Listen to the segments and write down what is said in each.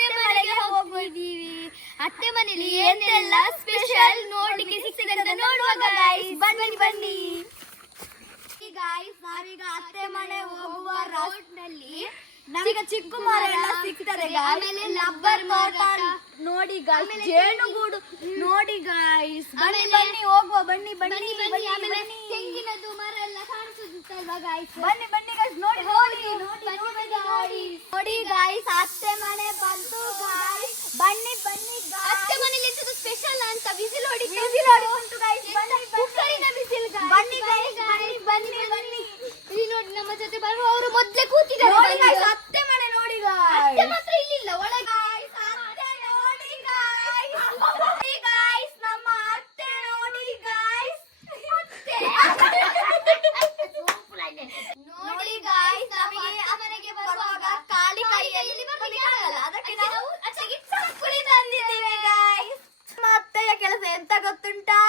ಅತ್ತೆ ಮನೆಗೆ ಹೋಗಿದ್ದೀವಿ. ಅತ್ತೆ ಮನೆಯಲ್ಲಿ ಏನೆಲ್ಲ ಸ್ಪೆಷಲ್ ನೋಡ್ಲಿಕ್ಕೆ ಸಿಗ್ತದೆ ಅಂತ ನೋಡುವಾಗ ಗೈಸ್ ಬನ್ನಿ ಬನ್ನಿ. ಗಾಯ್ಸ್ ನಾವೀಗ ಅತ್ತೆ ಮನೆ ಹೋಗುವ ರೋಡ್ ನಲ್ಲಿ ನಮಗೆ ಚಿಕ್ಕ ಮರ ಎಲ್ಲ ಸಿಗ್ತದೆ. ಆಮೇಲೆ ಲಬ್ಬರ್ ಮರ ನೋಡಿ ಗಾಯ್ಸ್, ಜೇನುಗೂಡು ನೋಡಿ ಗಾಯ್ಸ್. ಬನ್ನಿ ಬನ್ನಿ ಹೋಗುವ, ಬನ್ನಿ ಬನ್ನಿ ಬನ್ನಿ. ಆಮೇಲೆ ತೆಂಗಿನದು ಮರ ಎಲ್ಲ ಕಾಣಿಸುತ್ತಲ್ವಾ ಗಾಯ್ಸ್, ಬನ್ನಿ ಬನ್ನಿ ಗಾಯ್ಸ್. ನೋಡಿ ನೋಡಿ ನೋಡಿ ಗಾಯ್ಸ್, ಅತ್ತೆ ಮನೆ ಬಂತು ಗಾಯ್ಸ್. ಬನ್ನಿ ಬನ್ನಿ. ಅತ್ತೆ ಮನೆಯಲ್ಲಿ ಎಂತದು ಸ್ಪೆಷಲ್ ಅಂತ ವಿಸಿಲ್ ಹೊಡಿ ಉಂಟು ಗಾಯ್ಸ್. ಕುಕ್ಕರಿನ ವಿಸಿಲ್. ಬನ್ನಿ ಗಾಯ್ಸ್, ಬನ್ನಿ ಬನ್ನಿ. ಇಲ್ಲಿ ನೋಡಿ ನಮ್ಮ ಜೊತೆ ಬರುವವರು ಮೊದ್ಲೇ ಕೂತಿದ್ದಾರೆ. ನೋಡಿ ಗಾಯ್ಸ್, ಅತ್ತೆ ಮನೆ ನೋಡಿ ಗಾಯ್ಸ್. ಅತ್ತೆ ಮಾತ್ರ ಇಲ್ಲಿಲ್ಲ, ಒಳಗೆ ಅತ್ತೆ ನೋಡಿ ಗಾಯ್ಸ್. ಗಾಯ್ಸ್ ನಮ್ಮ ಅತ್ತೆ ನೋಡಿ ಗಾಯ್ಸ್. ನೋಡಿ ಗಾಯ್ಸ್, ನಮಗೆ ಮನೆಗೆ ಬರುವಾಗ ಖಾಲಿ ಕೈಯಲ್ಲಿ ಬರಲಿಕ್ಕಾಗಲ್ಲ, ಅದಕ್ಕೆ ನಾವು ಚಕ್ಕುಲಿ ತಂದಿದ್ದೇವೆ ಗಾಯ್ಸ್. ನಮ್ಮ ಅತ್ತೆಯ ಕೆಲಸ ಎಂತ ಗೊತ್ತುಂಟಾ?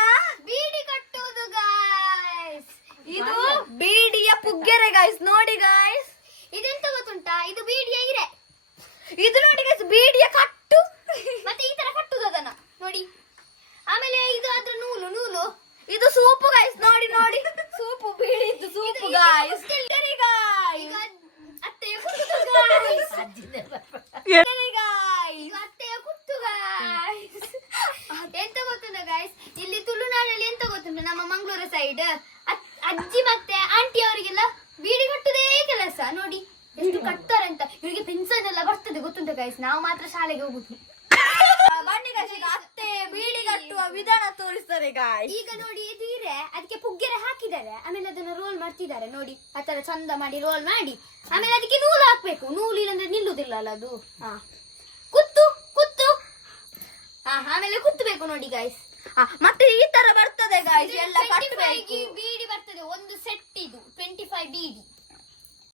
ಬೀಡಿ ಕಟ್ಟುವುದು ಗಾಯ್ಸ್. ಇದು ಬೀಡಿಯ ಪುಗ್ಗೆರೆ ಗಾಯ್ಸ್. ನೋಡಿ ಗಾಯ್ಸ್, ಇದೆಂತ ಗೊತ್ತುಂಟಾ? ಇದು ಬೀಡಿಯ ಇರೆ. ಇದು ನೋಡಿ ಗಾಯ್ಸ್, ಬೀಡಿಯ ಕಟ್ಟು. ಮತ್ತೆ ಈ ತರ ಕಟ್ಟುದು ಅದನ್ನ ನೋಡಿ. ಆಮೇಲೆ ಇದು ಅದ್ರ ನೂಲು ನೂಲು. ಇದು ಸೂಪು ಗಾಯ್ಸ್. ನೋಡಿ ನೋಡಿ, ಸೂಪು, ಬೀಡಿದ್ದು ಸೂಪು ಗಾಯ್ಸ್. ಈಗ ಅತ್ತೆಯ ಕುಟ್ಟು ಗಾಯ್ಸ್. ಈಗ ಅತ್ತೆಯ ಕುಟ್ಟು ಗಾಯ್ಸ್. ಎಂತ ಗೊತ್ತುಂಟಾ ಗಾಯ್ಸ್, ಇಲ್ಲಿ ತುಳುನಾಡಲ್ಲಿ ಎಂತ ಗೊತ್ತುಂಟು, ನಮ್ಮ ಮಂಗಳೂರು ಸೈಡ್ ಅಜ್ಜಿ ಮತ್ತೆ ಆಂಟಿ ಅವರಿಗೆಲ್ಲ ಬೀಡಿ ಕಟ್ಟುದೇ ಕೆಲಸ. ನೋಡಿ ಎಷ್ಟು ಕಟ್ತಾರೆ ಅಂತ. ಇವರಿಗೆ ಪೆನ್ಷನ್ ಎಲ್ಲ ಬರ್ತದೆ ಗೊತ್ತುಂಟು ಗಾಯ್ಸ್, ನಾವು ಮಾತ್ರ ಶಾಲೆಗೆ ಹೋಗುದು. ಬನ್ನಿ ಗಾಯ್ಸ್, ಈಗ ಅತ್ತೆ ಬೀಡಿ ಕಟ್ಟುವ ವಿಧಾನ ತೋರಿಸ್ತಾರೆ ಗಾಯ್ಸ್. ಈಗ ನೋಡಿ, ಇದು ಇರೆ ಅದಕ್ಕೆ ಪುಗ್ಗೆರೆ ಹಾಕಿದ್ದಾರೆ. ಆಮೇಲೆ ಅದನ್ನ ರೋಲ್ ಮಾಡ್ತಿದ್ದಾರೆ ನೋಡಿ, ಆತರ ಚಂದ ಮಾಡಿ ರೋಲ್ ಮಾಡಿ. ಆಮೇಲೆ ಅದಕ್ಕೆ ನೂಲು ಹಾಕ್ಬೇಕು. ನೂಲು ಇಲ್ಲಂದ್ರೆ ನಿಲ್ಲುದಿಲ್ಲ ಅಲ್ಲ ಅದು. ಕುತ್ತು ಕುತ್ತು. ಆಮೇಲೆ ಕುತ್ತಬೇಕು ನೋಡಿ ಗಾಯ್ಸ್. ಮತ್ತೆ ಈ ತರ ಬರ್ತದೆ ಗಾಯ್ಸ್, ಎಲ್ಲ ಕಟ್ಟಬೇಕು. ಬೀಡಿ ಬರ್ತದೆ ಒಂದು ಸೆಟ್. ಇದು 25 ಬೀಡಿ.